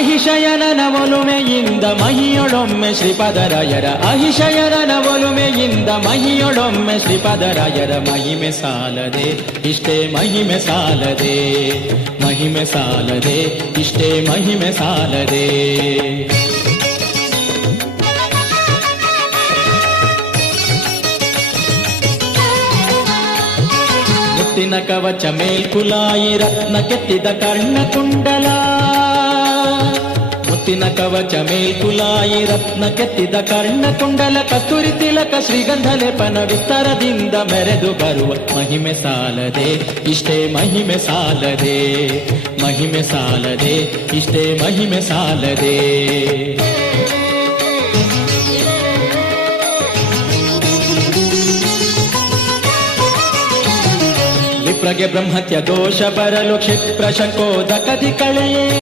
ಅಹಿಶಯನನ ಒಲುಮೆಯಿಂದ ಮಹಿಯೊಳೊಮ್ಮೆ ಶ್ರೀಪಾದರಾಯರ ಅಹಿಶಯನನ ಒಲುಮೆಯಿಂದ ಮಹಿಯೊಳೊಮ್ಮೆ ಶ್ರೀಪಾದರಾಯರ ಮಹಿಮೆ ಸಾಲದೆ ಇಷ್ಟೇ ಮಹಿಮೆ ಸಾಲದೆ ಮಹಿಮೆ ಸಾಲದೆ ಇಷ್ಟೇ ಮಹಿಮೆ ಸಾಲದೆ ಮುತ್ತಿನ ಕವಚ ಮೇಲ್ಕುಲಾಯಿ ರತ್ನ ಕೆತ್ತಿದ ಕರ್ಣಕುಂಡಲ ಮುತ್ತಿನ ಕವಚ ಮೇಲ್ಕುಲಾಯಿ ರತ್ನ ಕೆತ್ತಿದ ಕರ್ಣಕುಂಡಲ ಕಸ್ತೂರಿ ತಿಲಕ ಶ್ರೀಗಂಧ ಲೇಪನ ವಿಸ್ತಾರದಿಂದ ಮೆರೆದು ಬರುವ ಮಹಿಮೆ ಸಾಲದೆ ಇಷ್ಟೇ ಮಹಿಮೆ ಸಾಲದೆ ಮಹಿಮೆ ಸಾಲದೆ ಇಷ್ಟೇ ಮಹಿಮೆ ಸಾಲದೆ ವಿಪ್ರಗೆ ಬ್ರಹ್ಮತ್ಯ ದೋಷ ಬರಲು ಕ್ಷಿಪ್ರ ಶಂಕೋದಕದಿ ಕಳೆಯೇ